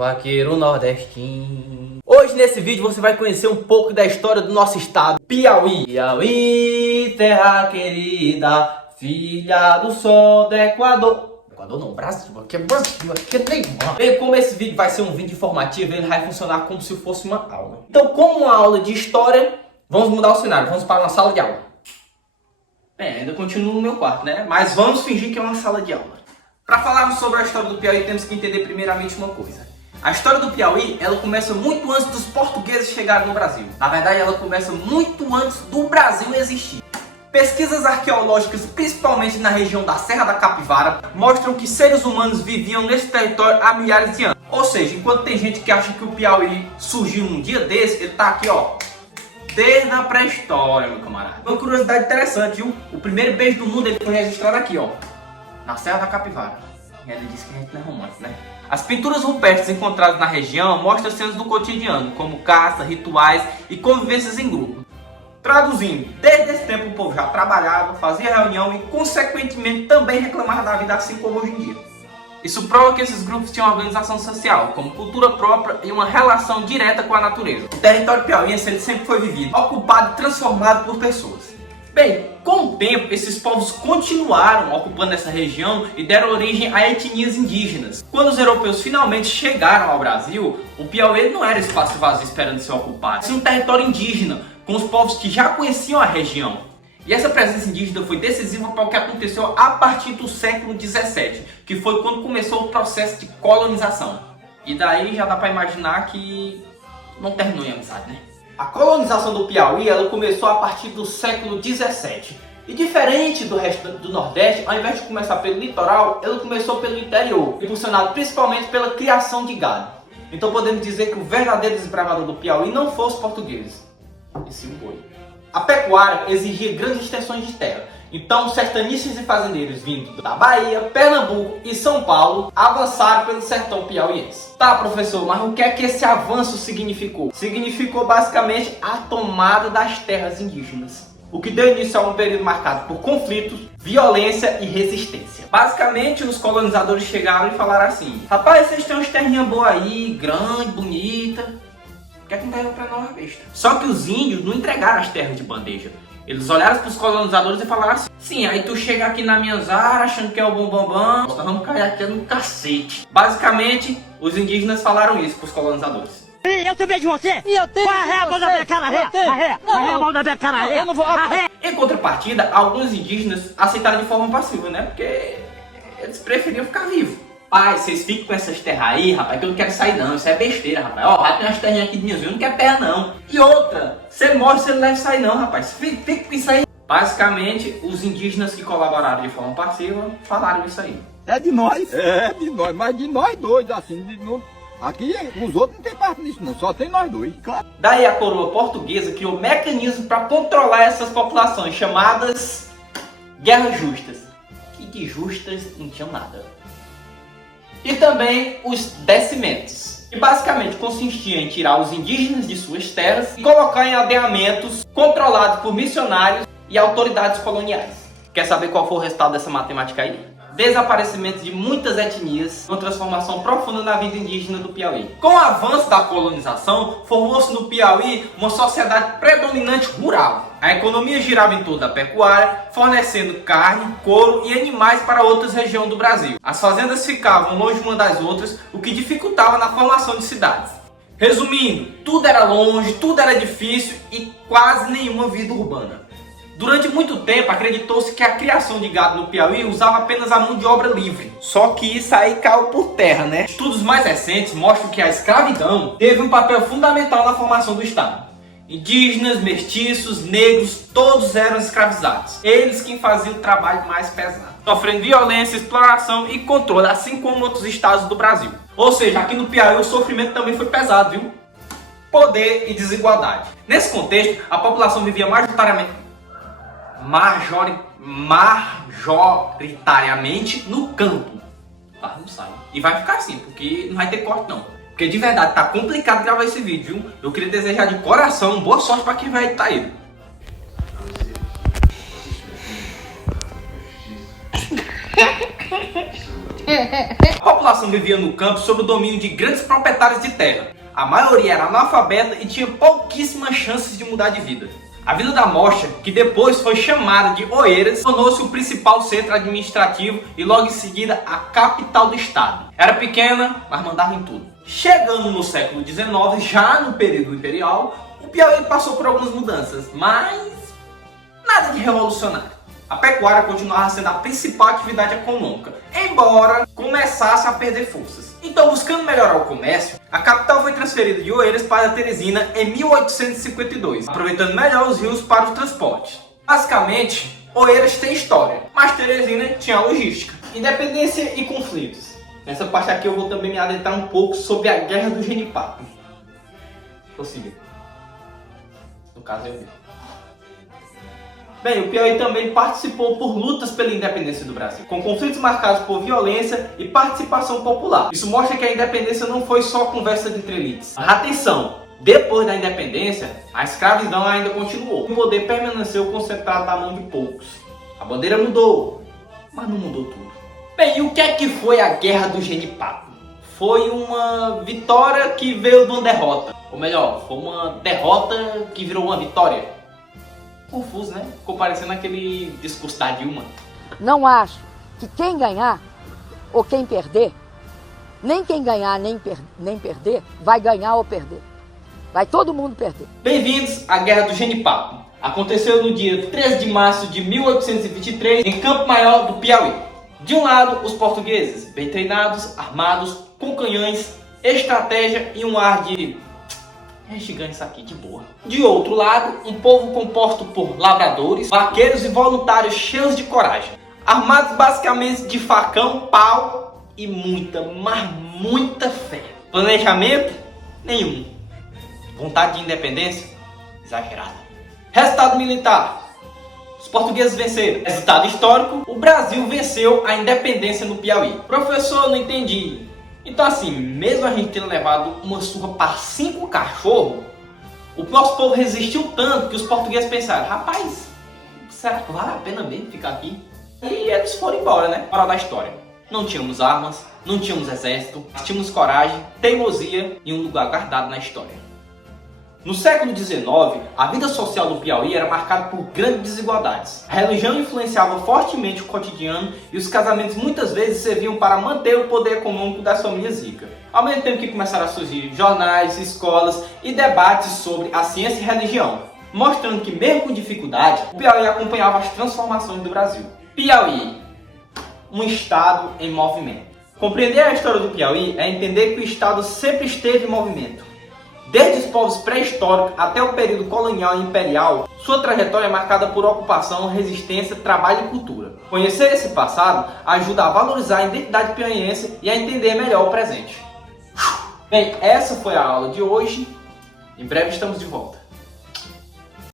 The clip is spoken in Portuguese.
vaqueiro nordestino. Hoje nesse vídeo você vai conhecer um pouco da história do nosso estado, Piauí. Piauí, terra querida, filha do sol do Equador. Equador não, Brasil, aqui é Brasil, aqui é Neymar. Bem, como esse vídeo vai ser um vídeo informativo, ele vai funcionar como se fosse uma aula. Então, como uma aula de história, vamos mudar o cenário, vamos para uma sala de aula. Bem, ainda continuo no meu quarto, né? Mas vamos fingir que é uma sala de aula. Para falarmos sobre a história do Piauí, temos que entender primeiramente uma coisa. A história do Piauí, ela começa muito antes dos portugueses chegarem no Brasil. Na verdade, ela começa muito antes do Brasil existir. Pesquisas arqueológicas, principalmente na região da Serra da Capivara, mostram que seres humanos viviam nesse território há milhares de anos. Ou seja, enquanto tem gente que acha que o Piauí surgiu num dia desse, ele tá aqui, ó, desde a pré-história, meu camarada. Uma curiosidade interessante, viu? O primeiro beijo do mundo ele foi registrado aqui, ó, na Serra da Capivara. E ela disse que a gente não é romântico, né? As pinturas rupestres encontradas na região mostram cenas do cotidiano, como caça, rituais e convivências em grupo. Traduzindo, desde esse tempo o povo já trabalhava, fazia reunião e consequentemente também reclamava da vida assim como hoje em dia. Isso prova que esses grupos tinham organização social, como cultura própria e uma relação direta com a natureza. O território piauiense ele sempre foi vivido, ocupado e transformado por pessoas. Bem, com o tempo, esses povos continuaram ocupando essa região e deram origem a etnias indígenas. Quando os europeus finalmente chegaram ao Brasil, o Piauí não era espaço vazio esperando ser ocupado, mas um território indígena, com os povos que já conheciam a região. E essa presença indígena foi decisiva para o que aconteceu a partir do século XVII, que foi quando começou o processo de colonização. E daí já dá para imaginar que não terminou em amizade, né? A colonização do Piauí ela começou a partir do século XVII. E diferente do resto do Nordeste, ao invés de começar pelo litoral, ela começou pelo interior, impulsionado principalmente pela criação de gado. Então podemos dizer que o verdadeiro desbravador do Piauí não foram os portugueses, e sim o boi. A pecuária exigia grandes extensões de terra. Então, sertanistas e fazendeiros vindos da Bahia, Pernambuco e São Paulo avançaram pelo sertão piauiense. Tá, professor, mas o que é que esse avanço significou? Significou basicamente a tomada das terras indígenas, o que deu início a um período marcado por conflitos, violência e resistência. Basicamente, os colonizadores chegaram e falaram assim: rapaz, vocês têm umas terrinhas boas aí, grande, bonita, por que é que não pega pra nós, besta? Só que os índios não entregaram as terras de bandeja. Eles olharam para os colonizadores e falaram assim: sim, aí tu chega aqui na minha zara achando que é o bambambam, nós vamos cair aqui no cacete. Basicamente, os indígenas falaram isso para os colonizadores. Eu te vejo você! E eu tenho! Arré a mão da minha cara, arré a mão da minha cara, arré! Eu não vou arré! Em contrapartida, alguns indígenas aceitaram de forma passiva, né? Porque eles preferiam ficar vivos. Pai, vocês ficam com essas terras aí, rapaz, que eu não quero sair não, isso é besteira, rapaz. Ó, vai ter umas terrinhas aqui de minhas, eu não quero terra não. E outra, você morre, você não deve sair não, rapaz, fica com isso aí. Basicamente, os indígenas que colaboraram de forma passiva falaram isso aí. É de nós, mas de nós dois, assim, aqui os outros não tem parte nisso não, só tem nós dois, claro. Daí a coroa portuguesa criou mecanismos para controlar essas populações, chamadas guerras justas. Que de justas não tinham nada. E também os descimentos, que basicamente consistia em tirar os indígenas de suas terras e colocar em aldeamentos controlados por missionários e autoridades coloniais. Quer saber qual foi o resultado dessa matemática aí? Desaparecimento de muitas etnias, uma transformação profunda na vida indígena do Piauí. Com o avanço da colonização, formou-se no Piauí uma sociedade predominante rural. A economia girava em torno da pecuária, fornecendo carne, couro e animais para outras regiões do Brasil. As fazendas ficavam longe uma das outras, o que dificultava na formação de cidades. Resumindo, tudo era longe, tudo era difícil e quase nenhuma vida urbana. Durante muito tempo, acreditou-se que a criação de gado no Piauí usava apenas a mão de obra livre. Só que isso aí caiu por terra, né? Estudos mais recentes mostram que a escravidão teve um papel fundamental na formação do Estado. Indígenas, mestiços, negros, todos eram escravizados. Eles quem faziam o trabalho mais pesado, sofrendo violência, exploração e controle, assim como outros estados do Brasil. Ou seja, aqui no Piauí o sofrimento também foi pesado, viu? Poder e desigualdade. Nesse contexto, a população vivia majoritariamente no campo. Tá, não sai. E vai ficar assim, porque não vai ter corte não. Porque de verdade tá complicado gravar esse vídeo, viu? Eu queria desejar de coração boa sorte para quem vai editar ele. A população vivia no campo sob o domínio de grandes proprietários de terra. A maioria era analfabeta e tinha pouquíssimas chances de mudar de vida. A Vila da Mocha, que depois foi chamada de Oeiras, tornou-se o principal centro administrativo e logo em seguida a capital do estado. Era pequena, mas mandava em tudo. Chegando no século XIX, já no período imperial, o Piauí passou por algumas mudanças, mas nada de revolucionário. A pecuária continuava sendo a principal atividade econômica, embora começasse a perder forças. Então, buscando melhorar o comércio, a capital foi transferida de Oeiras para Teresina em 1852, aproveitando melhor os rios para o transporte. Basicamente, Oeiras tem história, mas Teresina tinha logística. Independência e conflitos. Nessa parte aqui eu vou também me adentrar um pouco sobre a Guerra do Genipapo. Prossiga. No caso é eu. Bem, o Piauí também participou por lutas pela independência do Brasil, com conflitos marcados por violência e participação popular. Isso mostra que a independência não foi só conversa entre elites. Atenção! Depois da independência, a escravidão ainda continuou. O poder permaneceu concentrado na mão de poucos. A bandeira mudou, mas não mudou tudo. Bem, e o que é que foi a Guerra do Genipapo? Foi uma vitória que veio de uma derrota. Ou melhor, foi uma derrota que virou uma vitória. Confuso, né? Ficou parecendo aquele discurso da Dilma. Não acho que quem ganhar ou quem perder, nem quem ganhar nem perder, vai ganhar ou perder. Vai todo mundo perder. Bem-vindos à Guerra do Genipapo. Aconteceu no dia 13 de março de 1823, em Campo Maior do Piauí. De um lado, os portugueses, bem treinados, armados, com canhões, estratégia e um ar de... é gigante isso aqui, de boa. De outro lado, um povo composto por lavradores, vaqueiros e voluntários cheios de coragem. Armados basicamente de facão, pau e muita, mas muita fé. Planejamento? Nenhum. Vontade de independência? Exagerada. Resultado militar. Os portugueses venceram. Resultado histórico, o Brasil venceu a independência no Piauí. Professor, não entendi. Então assim, mesmo a gente tendo levado uma surra para 5 cachorros, o nosso povo resistiu tanto que os portugueses pensaram, rapaz, será que vale a pena mesmo ficar aqui? E eles foram embora, né? Moral da história. Não tínhamos armas, não tínhamos exército, tínhamos coragem, teimosia e um lugar guardado na história. No século XIX, a vida social do Piauí era marcada por grandes desigualdades. A religião influenciava fortemente o cotidiano e os casamentos muitas vezes serviam para manter o poder econômico das famílias ricas. Ao mesmo tempo que começaram a surgir jornais, escolas e debates sobre a ciência e religião, mostrando que mesmo com dificuldade, o Piauí acompanhava as transformações do Brasil. Piauí, um estado em movimento. Compreender a história do Piauí é entender que o estado sempre esteve em movimento. Desde os povos pré-históricos até o período colonial e imperial, sua trajetória é marcada por ocupação, resistência, trabalho e cultura. Conhecer esse passado ajuda a valorizar a identidade piauiense e a entender melhor o presente. Bem, essa foi a aula de hoje. Em breve estamos de volta.